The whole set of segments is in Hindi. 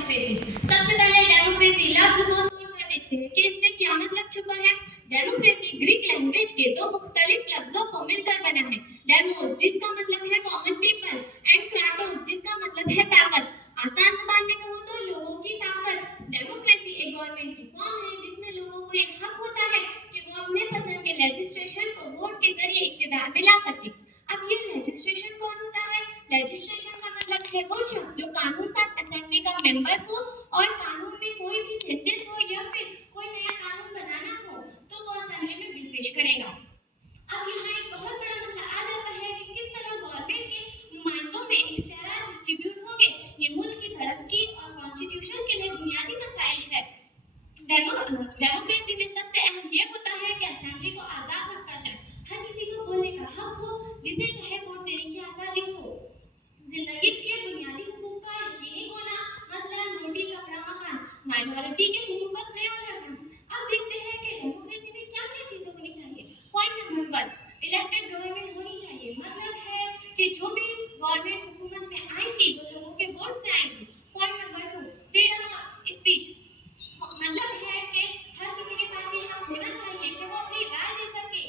डेमोक्रेसी। सबसे पहले डेमोक्रेसी लफ्ज को तोड़ कर देखते हैं कि इसमें क्या मतलब छुपा है। डेमोक्रेसी ग्रीक लैंग्वेज के दो मुख्तलिफ लफ्जों को मिलकर बना है। डेमोस जिसका मतलब है कॉमन पीपल एंड क्राटोस जिसका मतलब है ताकत। आसान जबान में कहूँ तो लोगों की ताकत। डेमोक्रेसी एक गवर्नमेंट की फॉर्म है जिसमें लोगों को एक हक होता है कि वो अपने पसंद के लेजिस्लेशन को वोट के जरिए इख्तियार में ला सके। अब ये लेजिस्लेशन कौन होता है? लेजिस्लेशन का मतलब है वो शख्स जो कानून पास असेंबली का मेंबर हो और कानून में कोई भी चेंजेस हो या फिर कोई नया कानून बनाना हो तो वो असेंबली में बिल पेश करेगा। अब यहाँ एक बहुत बड़ा मसला आ जाता है कि किस तरह गवर्नमेंट के नुमाइंदों में इख्तियार डिस्ट्रीब्यूट होंगे। ये मुल्क की तरक्की और कॉन्स्टिट्यूशन के लिए बुनियादी मसाइल है। डेमोक्रेसी में सबसे अहम ये होता है कि असेंबली को आजाद रखा जाए। हर किसी को बोलने का हक हो, जिसे चाहे वोट देने की आजादी हो। जिंदगी के बुनियादी हुकूक का यकीनी होना, मसलन रोटी, कपड़ा, मकान। माइनॉरिटी के हुकूक का ख्याल रखना। अब देखते हैं कि डेमोक्रेसी में क्या क्या चीजें होनी चाहिए। पॉइंट नंबर 1, इलेक्टेड गवर्नमेंट होनी चाहिए। मतलब है कि जो भी गवर्नमेंट हुकूमत में आएगी वो लोगों के वोट से आएगी। Point number 2, freedom of speech. मतलब है कि हर किसी के पास ये हक होना चाहिए कि वो अपनी राय दे सके।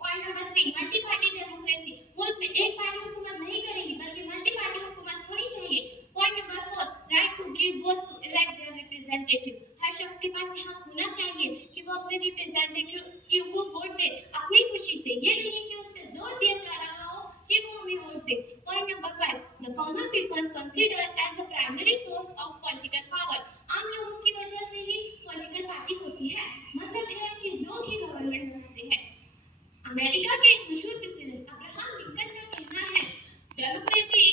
Point number 3, multi party democracy. मुल्क में एक पार्टी हुकूमत नहीं करेगी बल्कि मल्टी पार्टी हुकूमत होनी चाहिए। Point number 4, right to give vote to elect their representative. हर शख्स के पास यह हक होना चाहिए कि वो अपने रिप्रेजेंटेटिव को वोट दे अपनी खुशी से। ये नहीं कि उस पर जोर दिया जा रहा हो कि वो हमें वोट दे। Point number 5, the common people consider as the primary source of political power. आम लोगों की वजह से ही पॉलिटिकल पार्टी होती है। मतलब है कि लोग ही गवर्नमेंट बनाते हैं। अमेरिका के एक मशहूर प्रेसिडेंट अब्राहम लिंकन का कहना है, democracy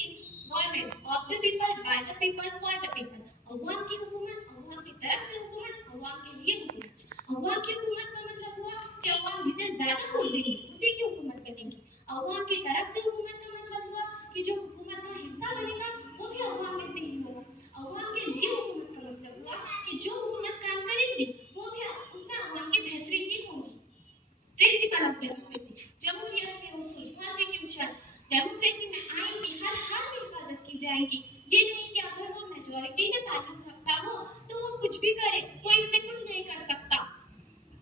government of the people, by the people, for the people. अवाम की हुकूमत, अवाम की तरफ से हुकूमत, अवाम के लिए हुकूमत। अवाम की हुकूमत का मतलब हुआ कि अवाम जिसे ज्यादा वोट देगी उसी की हुकूमत बनेगी। अवाम की तरफ से हुकूमत का मतलब हुआ कि जो हुकूमत का हिस्सा बनेगा वो भी अवाम में से ही होगा। अवाम के लिए हुकूमत का मतलब हुआ कि जो हुकूमत काम करेगी वो भी उसमें अवाम की बेहतरी ही होगी। प्रिंसिपल ऑफ डेमोक्रेसी, जमहूरियत के उसूल, कॉन्स्टिट्यूशन। डेमोक्रेसी में आइन की हर हाल में हिफाजत की जाएगी। ये नहीं कि अगर वो मेजॉरिटी से ताल्लुक रखता हो तो वो कुछ भी करे, कोई उसे कुछ नहीं कर सकता।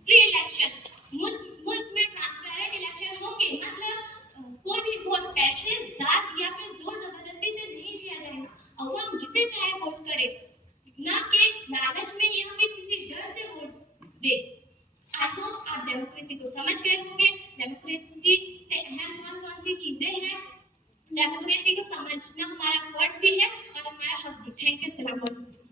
फ्री इलेक्शन, मुल्क में ट्रांसपेरेंट इलेक्शन होंगे। मतलब कोई भी वोट पैसे, जात या फिर जोर जबरदस्ती से नहीं दिया जाएगा। अवाम जिसे चाहे वोट करे, ना कि लालच में या फिर किसी डर से वोट दे। आई होप आप डेमोक्रेसी को समझ गए होंगे। डेमोक्रेसी से अहम कौन सी चीजें हैं। डेमोक्रेसी को समझना हमारा फर्ज भी है और हमारा हक भी। Thank you. अस्सलाम वालेकुम।